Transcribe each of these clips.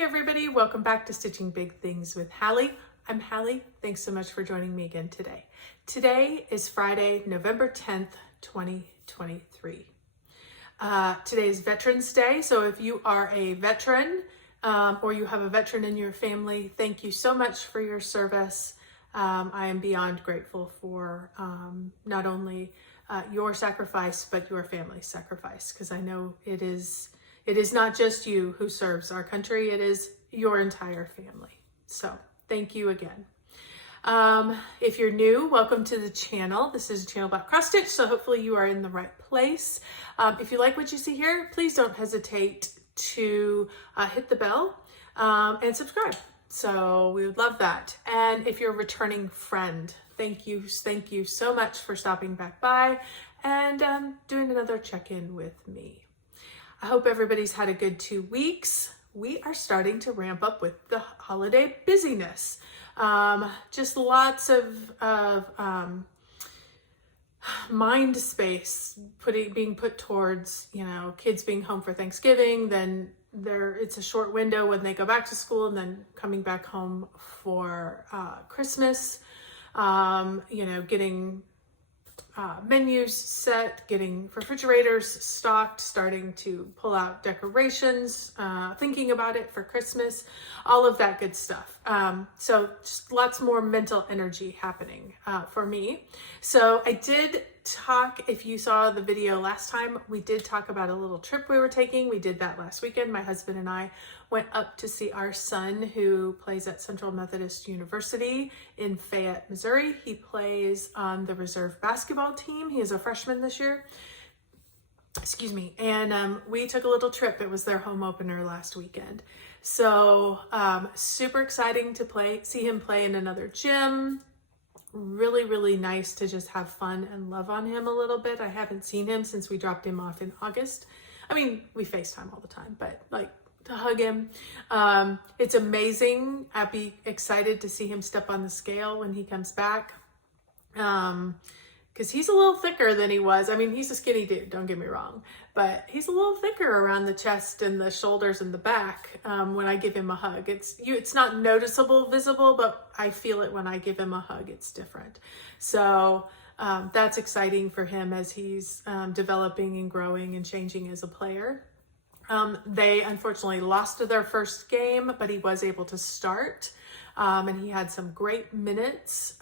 Hey everybody, welcome back to Stitching Big Things with Hallie. I'm Hallie. Thanks so much for joining me again today. Today is Friday, November 10th, 2023. Today is Veterans Day, so if you are a veteran or you have a veteran in your family, thank you so much for your service. I am beyond grateful for not only your sacrifice, but your family's sacrifice, because I know it is not just you who serves our country, it is your entire family. So thank you again. If you're new, welcome to the channel. This is a channel about cross stitch, so hopefully you are in the right place. If you like what you see here, please don't hesitate to hit the bell and subscribe. So we would love that. And if you're a returning friend, thank you so much for stopping back by and doing another check-in with me. I hope everybody's had a good 2 weeks. We are starting to ramp up with the holiday busyness. Just lots of mind space being put towards, kids being home for Thanksgiving, then it's a short window when they go back to school, and then coming back home for Christmas, getting menus set, getting refrigerators stocked, starting to pull out decorations, thinking about it for Christmas, all of that good stuff. So just lots more mental energy happening for me. So I did talk, if you saw the video last time, we did talk about a little trip we were taking. We did that last weekend. My husband and I went up to see our son, who plays at Central Methodist University in Fayette, Missouri. He plays on the reserve basketball team. He is a freshman this year. Excuse me. And we took a little trip. It was their home opener last weekend. So super exciting to see him play in another gym. Really, really nice to just have fun and love on him a little bit. I haven't seen him since we dropped him off in August. I mean, we FaceTime all the time, but to hug him. It's amazing. I'd be excited to see him step on the scale when he comes back. Because he's a little thicker than he was. I mean, he's a skinny dude, don't get me wrong, but he's a little thicker around the chest and the shoulders and the back when I give him a hug. It's not visible, but I feel it when I give him a hug. It's different. So that's exciting for him as he's developing and growing and changing as a player. They unfortunately lost their first game, but he was able to start, and he had some great minutes.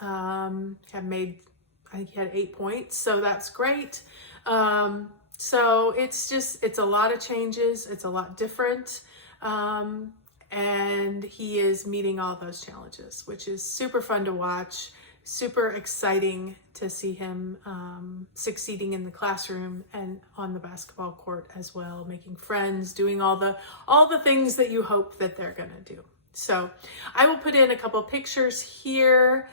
I think he had 8 points, so that's great. So it's a lot of changes. It's a lot different. And he is meeting all those challenges, which is super fun to watch, super exciting to see him succeeding in the classroom and on the basketball court as well, making friends, doing all the things that you hope that they're gonna do. So I will put in a couple pictures here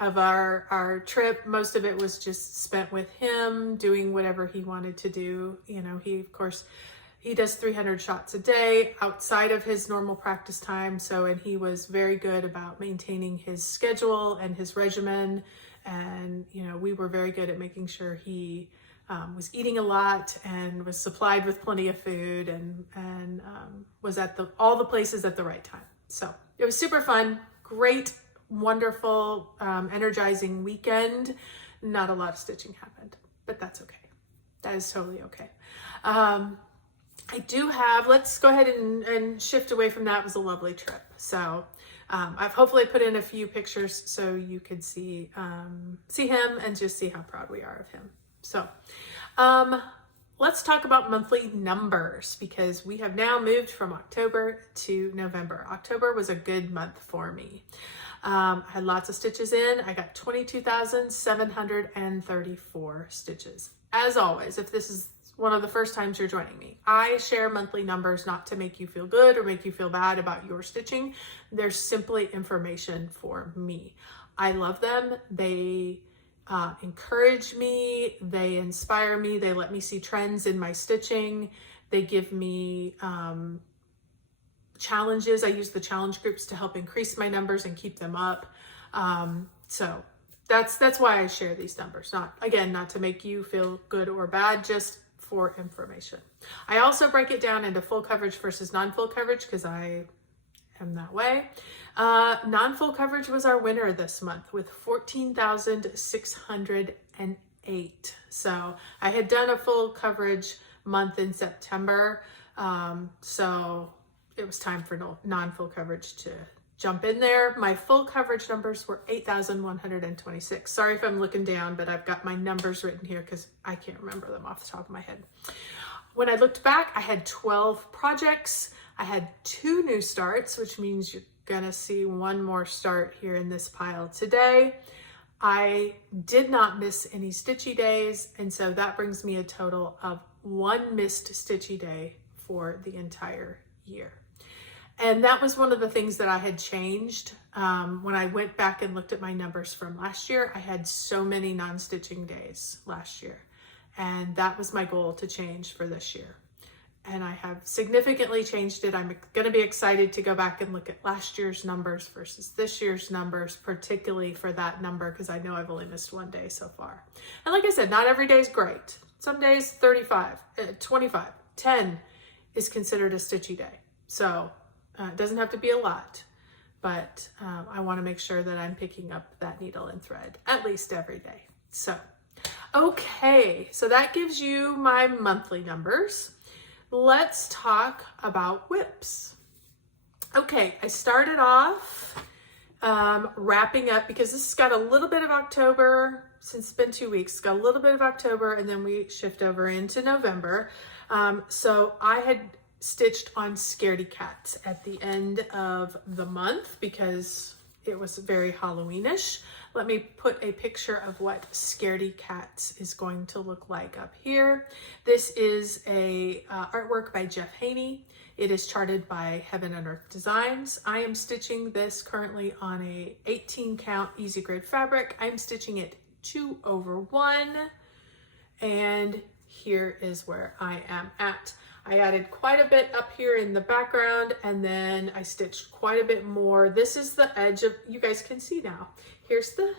of our trip. Most of it was just spent with him doing whatever he wanted to do. He does 300 shots a day outside of his normal practice time. And he was very good about maintaining his schedule and his regimen. And, we were very good at making sure he was eating a lot and was supplied with plenty of food and was at all the places at the right time. So it was super fun, great, wonderful, energizing weekend. Not a lot of stitching happened, but that's okay. That is totally okay. I do have, let's go ahead and shift away from that. It was a lovely trip. So I've hopefully put in a few pictures so you could see him and just see how proud we are of him. So let's talk about monthly numbers, because we have now moved from October to November. October was a good month for me. I had lots of stitches in. I got 22,734 stitches. As always, if this is one of the first times you're joining me, I share monthly numbers not to make you feel good or make you feel bad about your stitching. They're simply information for me. I love them. They encourage me. They inspire me. They let me see trends in my stitching. They give me challenges. I use the challenge groups to help increase my numbers and keep them up. So that's why I share these numbers. Not to make you feel good or bad, just for information. I also break it down into full coverage versus non-full coverage because I am that way. Non-full coverage was our winner this month with 14,608. So I had done a full coverage month in September. So it was time for non-full coverage to jump in there. My full coverage numbers were 8,126. Sorry if I'm looking down, but I've got my numbers written here because I can't remember them off the top of my head. When I looked back, I had 12 projects. I had 2 new starts, which means you're gonna see one more start here in this pile today. I did not miss any stitchy days, and so that brings me a total of 1 missed stitchy day for the entire year. And that was one of the things that I had changed. When I went back and looked at my numbers from last year, I had so many non-stitching days last year. And that was my goal to change for this year. And I have significantly changed it. I'm gonna be excited to go back and look at last year's numbers versus this year's numbers, particularly for that number, because I know I've only missed 1 day so far. And like I said, not every day is great. Some days 35, 25, 10 is considered a stitchy day. So it doesn't have to be a lot, but I want to make sure that I'm picking up that needle and thread at least every day. So, okay, so that gives you my monthly numbers. Let's talk about whips. Okay, I started off wrapping up because this has got a little bit of October, since it's been 2 weeks, it's got a little bit of October, and then we shift over into November. So I had stitched on Scaredy Cats at the end of the month because it was very Halloweenish. Let me put a picture of what Scaredy Cats is going to look like up here. This is a artwork by Jeff Haney. It is charted by Heaven and Earth Designs. I am stitching this currently on a 18 count easy grade fabric. I'm stitching it 2/1, and here is where I am at. I added quite a bit up here in the background, and then I stitched quite a bit more. This is the edge of, you guys can see now. Here's the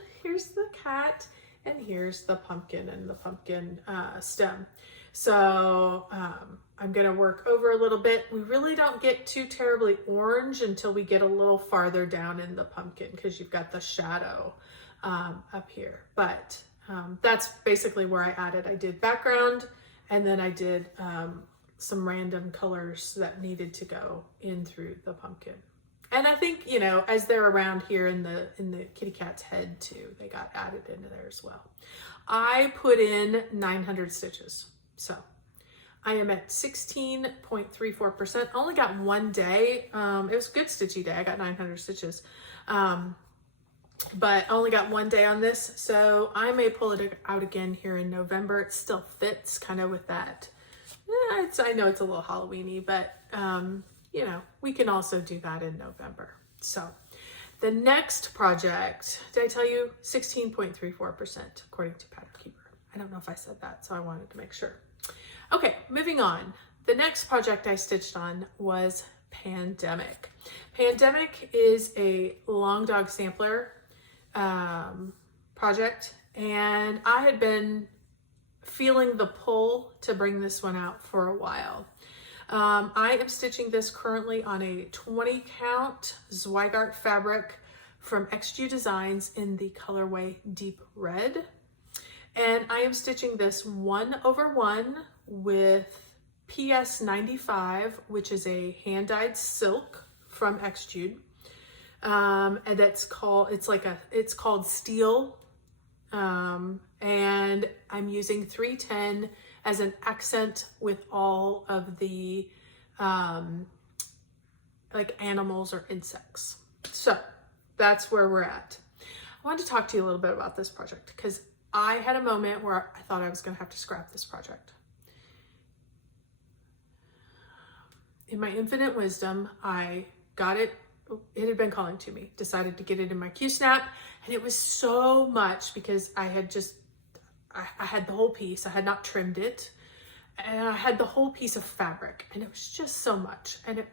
cat, and here's the pumpkin and the pumpkin stem. So I'm gonna work over a little bit. We really don't get too terribly orange until we get a little farther down in the pumpkin because you've got the shadow up here. But that's basically where I added. I did background, and then I did some random colors that needed to go in through the pumpkin. And I think, you know, as they're around here in the kitty cat's head too, they got added into there as well. I put in 900 stitches. So I am at 16.34%. Only got 1 day. It was a good stitchy day. I got 900 stitches. But I only got 1 day on this. So I may pull it out again here in November. It still fits kind of with that. I know it's a little Halloween-y, but you know, we can also do that in November. So the next project, did I tell you 16.34% according to Pattern Keeper? I don't know if I said that, so I wanted to make sure. Okay, moving on. The next project I stitched on was Pandemic. Pandemic is a long dog sampler project, and I had been feeling the pull to bring this one out for a while. I am stitching this currently on a 20 count Zweigart fabric from XG Designs in the colorway Deep Red. And I am stitching this 1/1 with PS 95, which is a hand-dyed silk from XG. And it's called Steel. And I'm using 310 as an accent with all of the like animals or insects. So that's where we're at. I wanted to talk to you a little bit about this project because I had a moment where I thought I was going to have to scrap this project. In my infinite wisdom, I got it. It had been calling to me, decided to get it in my Q-snap, and it was so much because I had the whole piece. I had not trimmed it, and I had the whole piece of fabric, and it was just so much. And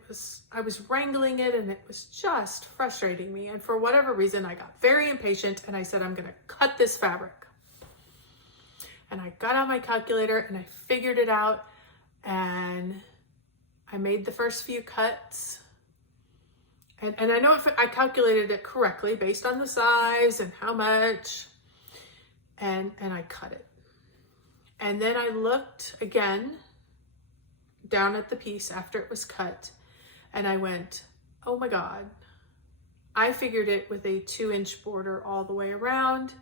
I was wrangling it, and it was just frustrating me. And for whatever reason, I got very impatient, and I said, I'm going to cut this fabric. And I got out my calculator and I figured it out, and I made the first few cuts. And I know if I calculated it correctly based on the size and how much, and I cut it. And then I looked again down at the piece after it was cut, and I went, oh my God, I figured it with a 2-inch border all the way around,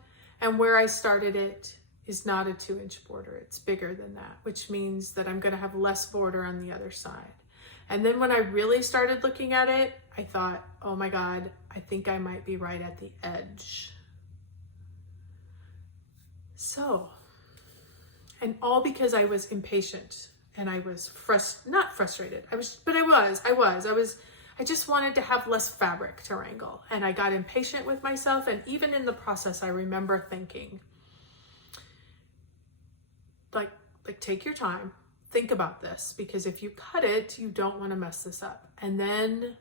and where I started it is not a 2-inch border. It's bigger than that, which means that I'm going to have less border on the other side. And then when I really started looking at it, I thought, oh my God, I think I might be right at the edge. So, and all because I was impatient and I was not frustrated. I just wanted to have less fabric to wrangle, and I got impatient with myself. And even in the process, I remember thinking, like take your time, think about this, because if you cut it, you don't want to mess this up. And then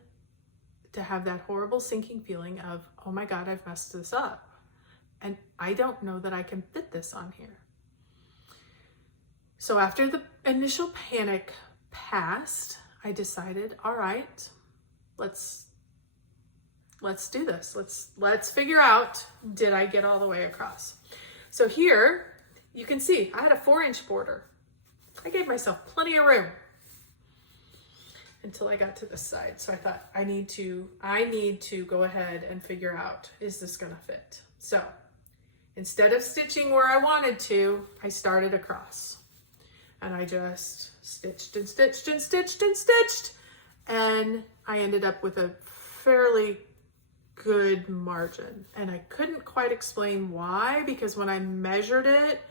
to have that horrible sinking feeling of, oh my God, I've messed this up, and I don't know that I can fit this on here. So after the initial panic passed, I decided, all right, let's do this. Let's figure out, did I get all the way across? So here you can see I had a 4-inch border. I gave myself plenty of room until I got to this side. So I thought, I need to go ahead and figure out, is this gonna fit? So instead of stitching where I wanted to, I started across. And I just stitched and stitched and stitched and stitched. And I ended up with a fairly good margin. And I couldn't quite explain why, because when I measured it,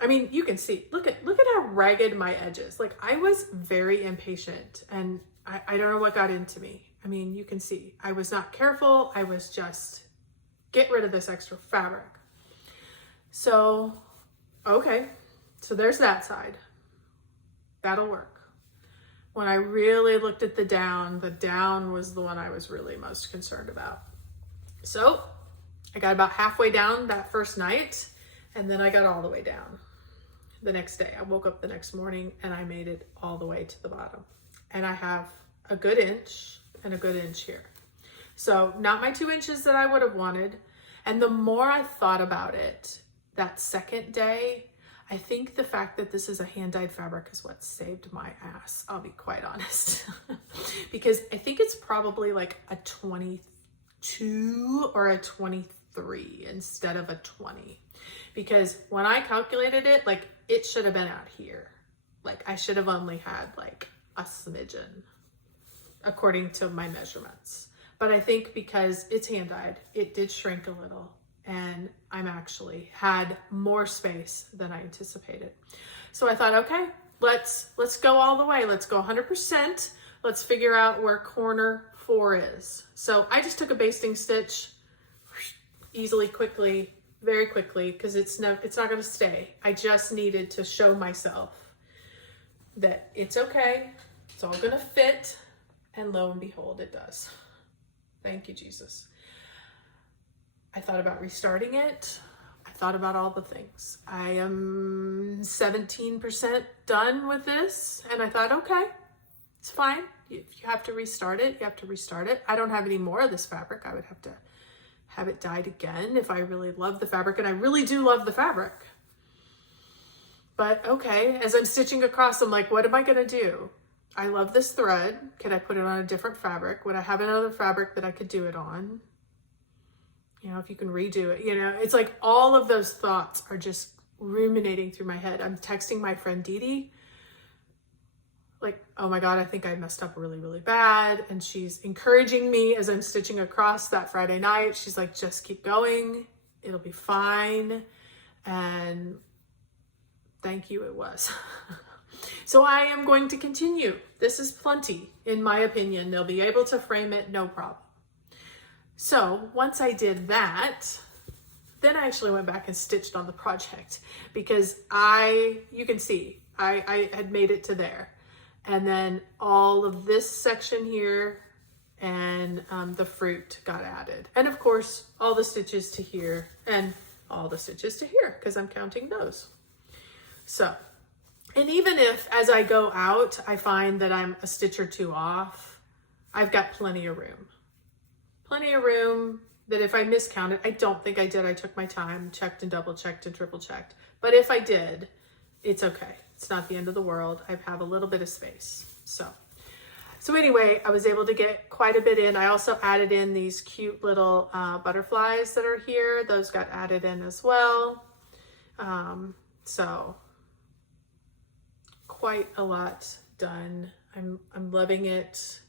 I mean, you can see, look at how ragged my edges. Like, I was very impatient, and I don't know what got into me. I mean, you can see, I was not careful. I was just, get rid of this extra fabric. So, okay. So there's that side. That'll work. When I really looked at the down was the one I was really most concerned about. So I got about halfway down that first night, and then I got all the way down the next day. I woke up the next morning and I made it all the way to the bottom. And I have a good inch and a good inch here. So not my 2 inches that I would have wanted. And the more I thought about it that second day, I think the fact that this is a hand-dyed fabric is what saved my ass, I'll be quite honest. Because I think it's probably like a 22 or a 23 instead of a 20. Because when I calculated it, like, it should have been out here. Like, I should have only had like a smidgen according to my measurements. But I think because it's hand-dyed, it did shrink a little. And I'm actually had more space than I anticipated. So I thought, okay, let's go all the way. Let's go 100%. Let's figure out where corner 4 is. So I just took a basting stitch easily, quickly, very quickly, because it's not going to stay. I just needed to show myself that it's okay. It's all going to fit. And lo and behold, it does. Thank you, Jesus. I thought about restarting it. I thought about all the things. I am 17% done with this. And I thought, okay, it's fine. If you have to restart it, you have to restart it. I don't have any more of this fabric. I would have to have it dyed again if I really love the fabric. And I really do love the fabric. But okay, as I'm stitching across, I'm like, what am I going to do? I love this thread. Could I put it on a different fabric? Would I have another fabric that I could do it on? You know, if you can redo it, you know, it's like all of those thoughts are just ruminating through my head. I'm texting my friend Dee Dee, like, oh my God, I think I messed up really, really bad. And she's encouraging me as I'm stitching across that Friday night. She's like, just keep going. It'll be fine. And thank you, it was. So I am going to continue. This is plenty, in my opinion. They'll be able to frame it, no problem. So once I did that, then I actually went back and stitched on the project, because you can see, I had made it to there. And then all of this section here and the fruit got added. And of course, all the stitches to here and all the stitches to here because I'm counting those. So, and even if as I go out, I find that I'm a stitch or two off, I've got plenty of room. Plenty of room that if I miscounted, I don't think I did. I took my time, checked and double checked and triple checked. But if I did, it's okay. It's not the end of the world. I have a little bit of space. So anyway, I was able to get quite a bit in. I also added in these cute little butterflies that are here. Those got added in as well. So quite a lot done. I'm loving it.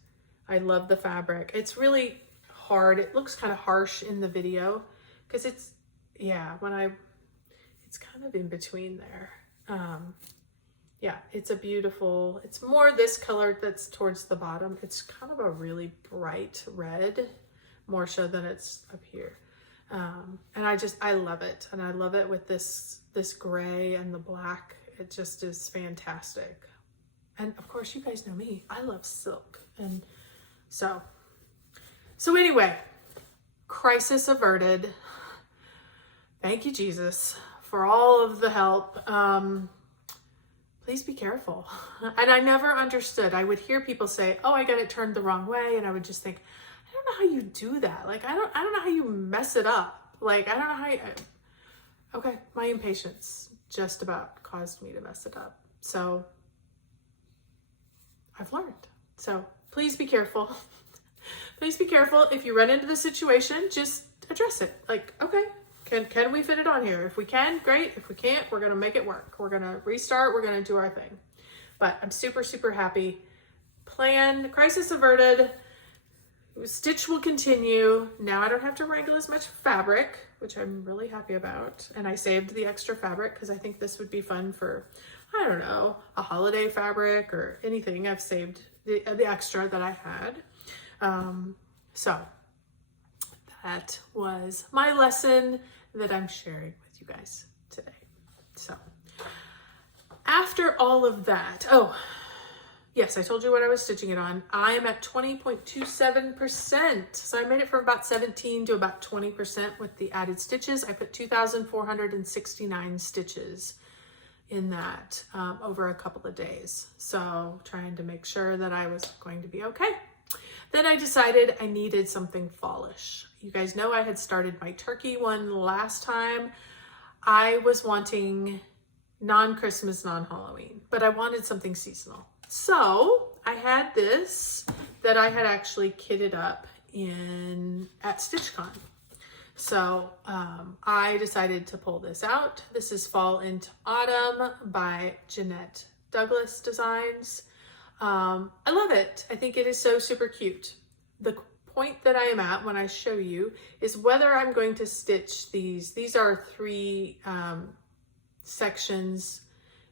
I love the fabric. It's really hard. It looks kind of harsh in the video because it's kind of in between there. Yeah, it's a beautiful, it's more this color that's towards the bottom. It's kind of a really bright red, more so than it's up here. And I love it. And I love it with this gray and the black. It just is fantastic. And of course, you guys know me, I love silk. And so anyway, crisis averted. Thank you, Jesus, for all of the help. Please be careful. And I never understood. I would hear people say, oh, I got it turned the wrong way. And I would just think, I don't know how you do that. Like, I don't know how you mess it up. Like, I don't know how you, okay. My impatience just about caused me to mess it up. So I've learned. So please be careful. Please be careful. If you run into the situation, just address it. Like, okay, can we fit it on here? If we can, great. If we can't, we're going to make it work. We're going to restart. We're going to do our thing. But I'm super, super happy. Plan, crisis averted. Stitch will continue. Now I don't have to wrangle as much fabric, which I'm really happy about. And I saved the extra fabric because I think this would be fun for, I don't know, a holiday fabric or anything. I've saved the extra that I had. So that was my lesson that I'm sharing with you guys today. So after all of that, oh, yes, I told you what I was stitching it on. I am at 20.27%. So I made it from about 17 to about 20% with the added stitches. I put 2,469 stitches in that over a couple of days. So trying to make sure that I was going to be okay. Then I decided I needed something fallish. You guys know I had started my turkey one last time. I was wanting non-Christmas, non-Halloween, but I wanted something seasonal. So I had this that I had actually kitted up at StitchCon. So I decided to pull this out. This is Fall into Autumn by Jeanette Douglas Designs. I love it. I think it is so super cute. The point that I am at when I show you is whether I'm going to stitch these. These are 3 sections,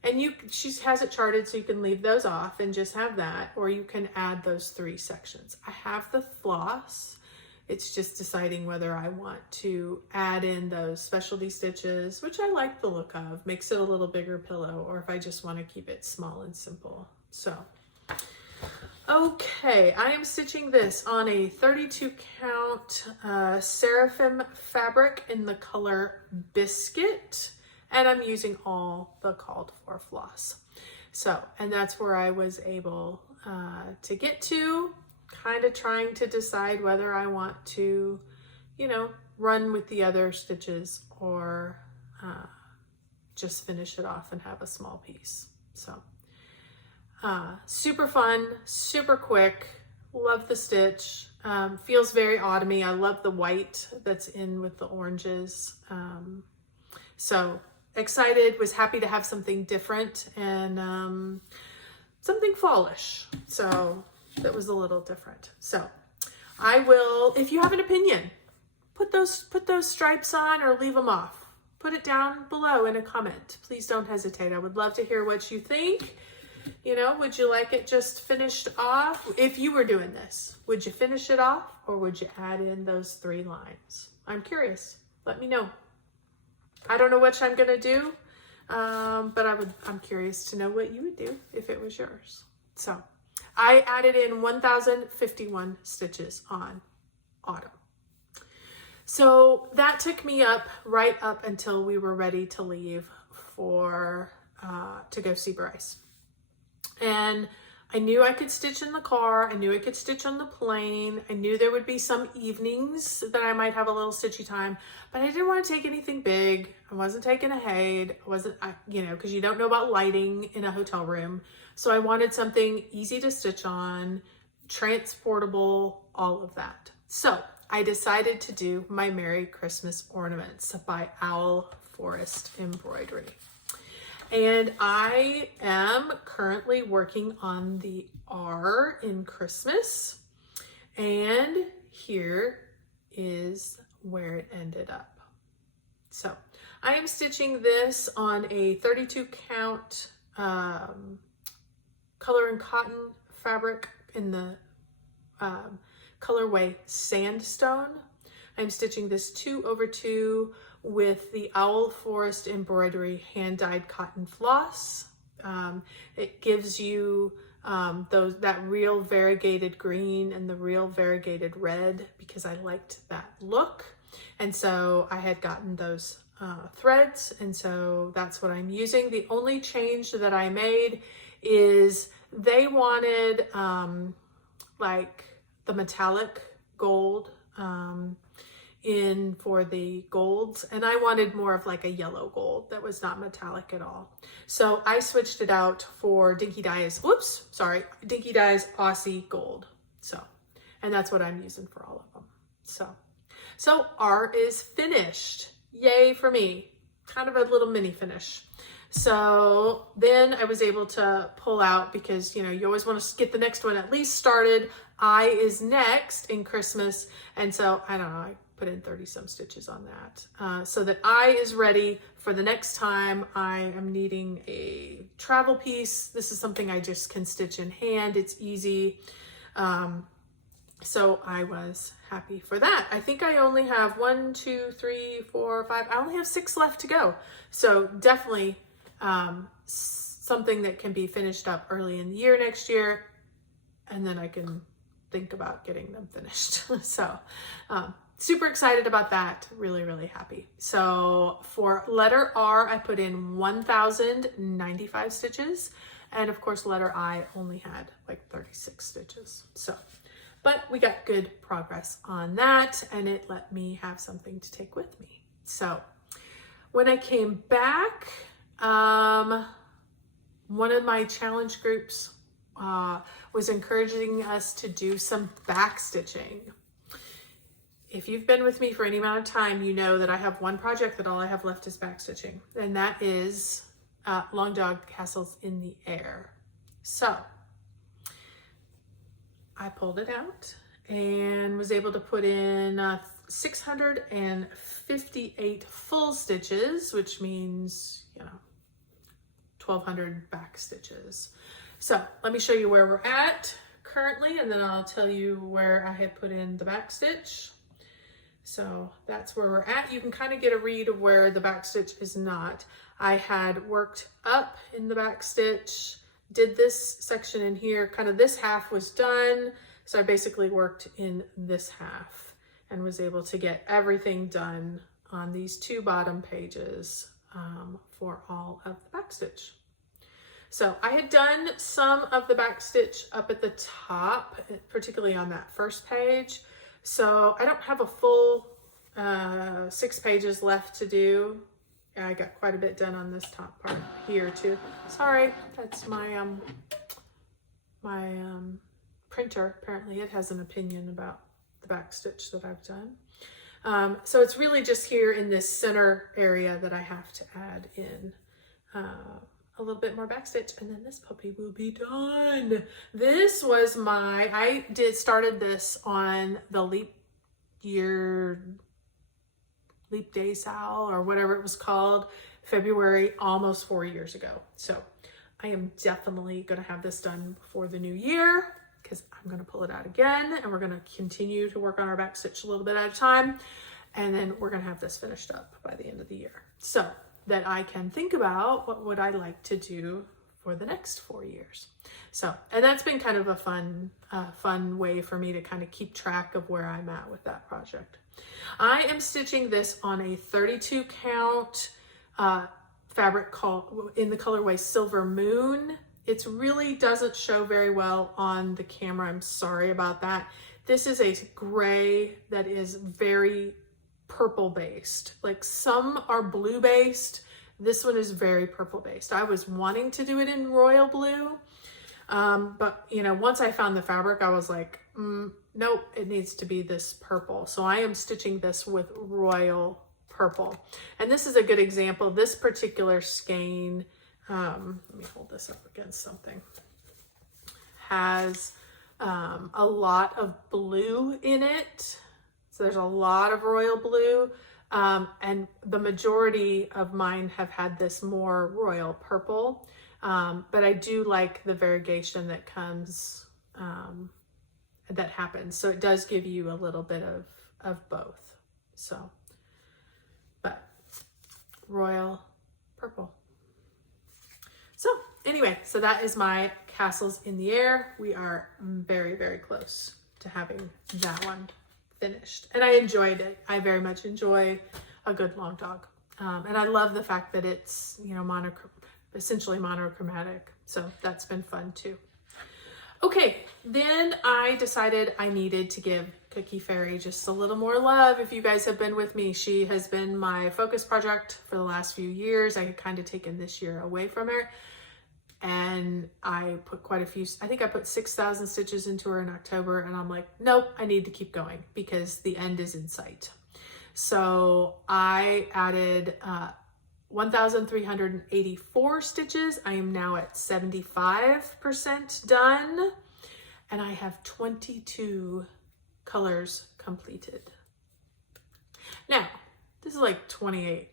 and she has it charted so you can leave those off and just have that, or you can add those 3 sections. I have the floss. It's just deciding whether I want to add in those specialty stitches, which I like the look of, makes it a little bigger pillow, or if I just want to keep it small and simple. So okay, I am stitching this on a 32 count Seraphim fabric in the color Biscuit, and I'm using all the called for floss. So, and that's where I was able to get to, kind of trying to decide whether I want to, run with the other stitches or just finish it off and have a small piece. So super fun, super quick, love the stitch, feels very autumny. I love the white that's in with the oranges. So excited, was happy to have something different and something fallish. So that was a little different. So I will, if you have an opinion, put those stripes on or leave them off. Put it down below in a comment. Please don't hesitate. I would love to hear what you think. Would you like it just finished off? If you were doing this, would you finish it off or would you add in those 3 lines? I'm curious. Let me know. I don't know which I'm going to do, but I'm curious to know what you would do if it was yours. So I added in 1,051 stitches on Autumn. So that took me right up until we were ready to leave for to go see Bryce. And I knew I could stitch in the car. I knew I could stitch on the plane. I knew there would be some evenings that I might have a little stitchy time, but I didn't want to take anything big. I wasn't taking a Haid. Because you don't know about lighting in a hotel room. So I wanted something easy to stitch on, transportable, all of that. So I decided to do my Merry Christmas ornaments by Owl Forest Embroidery. And I am currently working on the R in Christmas. And here is where it ended up. So I am stitching this on a 32 count color and cotton fabric in the colorway Sandstone. I'm stitching this 2/2 with the Owl Forest Embroidery hand-dyed cotton floss. It gives you that real variegated green and the real variegated red because I liked that look. And so I had gotten those threads, and so that's what I'm using. The only change that I made is they wanted like the metallic gold in for the golds, and I wanted more of like a yellow gold that was not metallic at all. So I switched it out for Dinky Dye's Aussie Gold. So, and that's what I'm using for all of them. So R is finished. Yay for me. Kind of a little mini finish. So then I was able to pull out because, you always want to get the next one at least started. I is next in Christmas. And so, I don't know, I put in 30 some stitches on that. So that I is ready for the next time I am needing a travel piece. This is something I just can stitch in hand. It's easy. So I was happy for that. I think I only have 1, 2, 3, 4, 5. I only have 6 left to go. So definitely something that can be finished up early in the year next year. And then I can think about getting them finished. So super excited about that. Really, really happy. So for letter R, I put in 1,095 stitches. And of course, letter I only had like 36 stitches. So, but we got good progress on that, and it let me have something to take with me. So when I came back, one of my challenge groups was encouraging us to do some back stitching. If you've been with me for any amount of time, you know that I have one project that all I have left is back stitching, and that is Long Dog Castles in the Air. So I pulled it out and was able to put in 658 full stitches, which means, 1,200 back stitches. So let me show you where we're at currently, and then I'll tell you where I had put in the back stitch. So that's where we're at. You can kind of get a read of where the back stitch is not. I had worked up in the back stitch, did this section in here, kind of this half was done. So I basically worked in this half and was able to get everything done on these 2 bottom pages for all of the back stitch. So I had done some of the back stitch up at the top, particularly on that first page. So I don't have a full 6 pages left to do. I got quite a bit done on this top part here too. Sorry, that's my printer. Apparently it has an opinion about the back stitch that I've done. So it's really just here in this center area that I have to add in a little bit more back stitch, and then this puppy will be done. This was I started this on the leap day sal or whatever it was called, February, almost 4 years ago. So I am definitely going to have this done before the new year because I'm going to pull it out again, and we're going to continue to work on our back stitch a little bit at a time. And then we're going to have this finished up by the end of the year, so that I can think about what would I like to do for the next 4 years. So, and that's been kind of a fun way for me to kind of keep track of where I'm at with that project. I am stitching this on a 32 count fabric in the colorway Silver Moon. It really doesn't show very well on the camera. I'm sorry about that. This is a gray that is very purple based. Like some are blue based. This one is very purple based. I was wanting to do it in royal blue. But you know, once I found the fabric, I was like, nope, it needs to be this purple. So I am stitching this with royal purple. And this is a good example. This particular skein, let me hold this up against something, has a lot of blue in it. So there's a lot of royal blue. And the majority of mine have had this more royal purple. But I do like the variegation that comes, that happens. So it does give you a little bit of both. So, but royal purple. So anyway, so that is my castles in the air. We are very, very close to having that one finished. And I enjoyed it. I very much enjoy a good long dog. And I love the fact that it's, you know, essentially monochromatic. So that's been fun too. Okay, then I decided I needed to give Cookie Fairy just a little more love. If you guys have been with me, she has been my focus project for the last few years. I had kind of taken this year away from her. And I put quite a few, I think I put 6,000 stitches into her in October, and I'm like, nope, I need to keep going because the end is in sight. So I added 1,384 stitches. I am now at 75% done, and I have 22 colors completed. Now, this is like 28,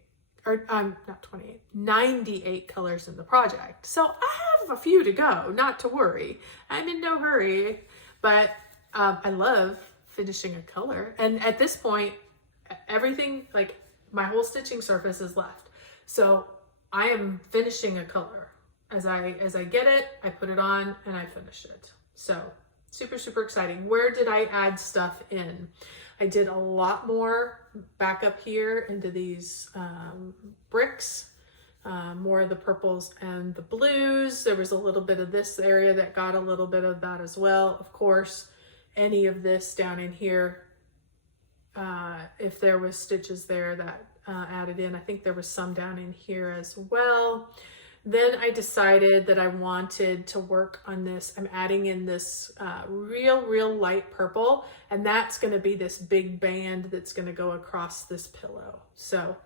or not 28, 98 colors in the project. So I have a few to go, not to worry. I'm in no hurry, but I love finishing a color. And at this point, everything, like my whole stitching surface is left. So I am finishing a color. As I get it, I put it on and I finish it. So super, super exciting. Where did I add stuff in? I did a lot more back up here into these bricks, more of the purples and the blues. There was a little bit of this area that got a little bit of that as well. Of course, any of this down in here, if there was stitches there that added in, I think there was some down in here as well. Then I decided that I wanted to work on this. I'm adding in this real light purple, and that's going to be this big band that's going to go across this pillow. So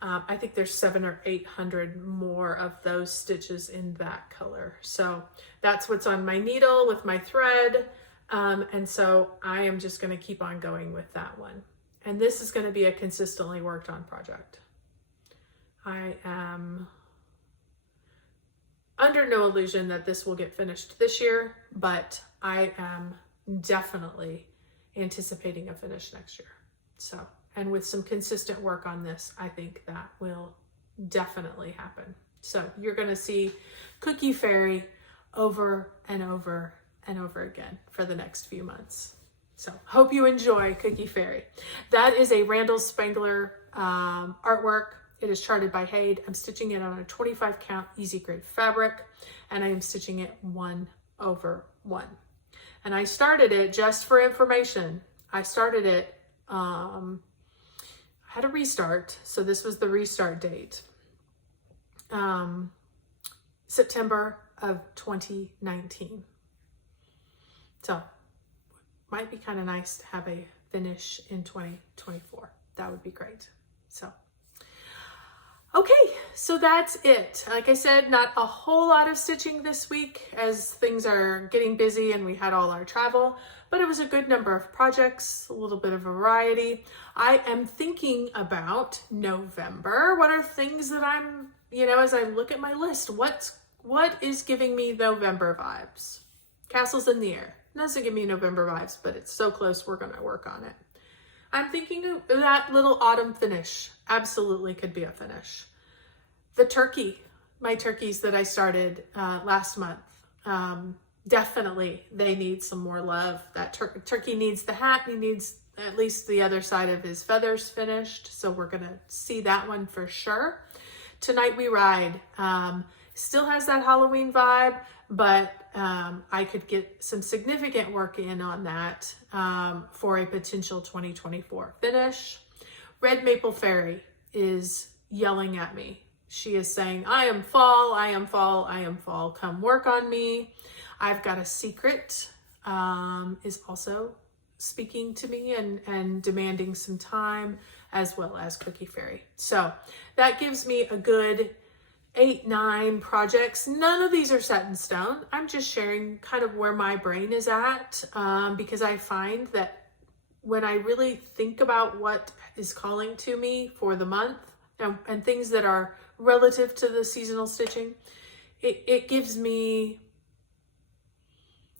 I think there's 700 or 800 more of those stitches in that color. So that's what's on my needle with my thread. And so I am just going to keep on going with that one. And this is going to be a consistently worked on project. I am under no illusion that this will get finished this year, but I am definitely anticipating a finish next year. So, and with some consistent work on this, I think that will definitely happen. So you're going to see Cookie Fairy over and over and over again for the next few months. So hope you enjoy Cookie Fairy. That is a Randall Spangler artwork. It is charted by Haid. I'm stitching it on a 25 count easy grade fabric, and I am stitching it 1/1. And I started it, just for information, I started it, I had a restart. So this was the restart date. September of 2019. So might be kind of nice to have a finish in 2024. That would be great. So, okay, so that's it. Like I said, not a whole lot of stitching this week as things are getting busy and we had all our travel, but it was a good number of projects, a little bit of variety. I am thinking about November. What are things that I'm, as I look at my list, what is giving me November vibes? Castles in the Air. Doesn't give me November vibes, but it's so close, we're gonna work on it. I'm thinking of that little autumn finish. Absolutely could be a finish. The turkey my turkeys that I started last month. Definitely, they need some more love. That turkey needs the hat. He needs at least the other side of his feathers finished. So we're gonna see that one for sure. Tonight We Ride still has that Halloween vibe, but I could get some significant work in on that for a potential 2024 finish. Red Maple Fairy is yelling at me. She is saying, I am fall, I am fall, I am fall. Come work on me. I've Got a Secret is also speaking to me and demanding some time, as well as Cookie Fairy. So that gives me a good 8-9 projects. None of these are set in stone. I'm just sharing kind of where my brain is at because I find that when I really think about what is calling to me for the month and things that are relative to the seasonal stitching, it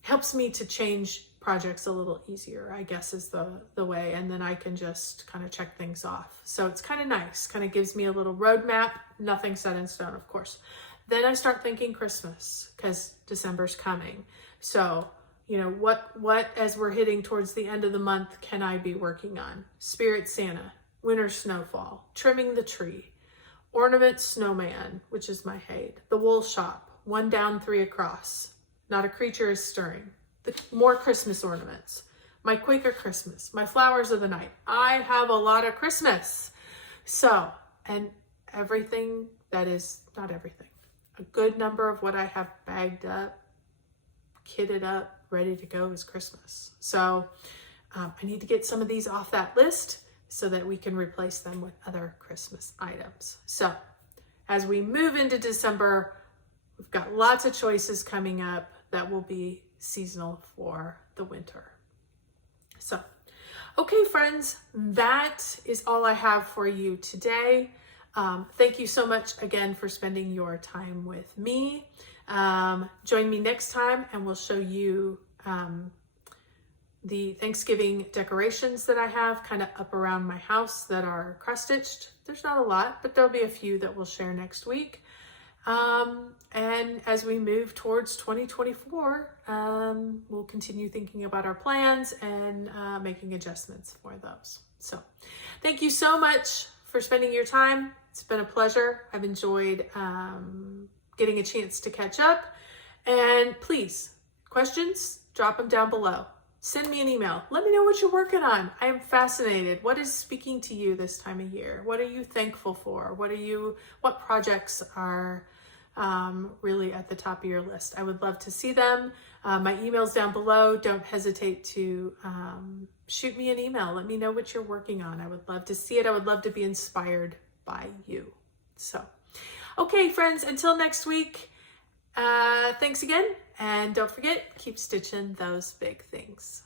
helps me to change projects a little easier, I guess is the way. And then I can just kind of check things off. So it's kind of nice, kind of gives me a little roadmap, nothing set in stone, of course. Then I start thinking Christmas because December's coming. So, you know, what, as we're hitting towards the end of the month, can I be working on? Spirit Santa, Winter Snowfall, Trimming the Tree, Ornament Snowman, which is my Hade, The Wool Shop, 1 down, 3 across, Not a Creature is Stirring, more Christmas ornaments, my Quaker Christmas, my Flowers of the Night. I have a lot of Christmas. So, and everything that is, not everything, a good number of what I have bagged up, kitted up, ready to go is Christmas. So I need to get some of these off that list so that we can replace them with other Christmas items. So as we move into December, we've got lots of choices coming up that will be seasonal for the winter. So, okay, friends, that is all I have for you today. Thank you so much again for spending your time with me. Join me next time and we'll show you the Thanksgiving decorations that I have kind of up around my house that are cross-stitched. There's not a lot, but there'll be a few that we'll share next week. And as we move towards 2024, we'll continue thinking about our plans and making adjustments for those. So thank you so much for spending your time. It's been a pleasure. I've enjoyed getting a chance to catch up. And please, questions, drop them down below. Send me an email. Let me know what you're working on. I am fascinated. What is speaking to you this time of year? What are you thankful for? What projects are really at the top of your list? I would love to see them. My email's down below. Don't hesitate to shoot me an email. Let me know what you're working on. I would love to see it. I would love to be inspired by you. So, okay, friends, until next week, thanks again. And don't forget, keep stitching those big things.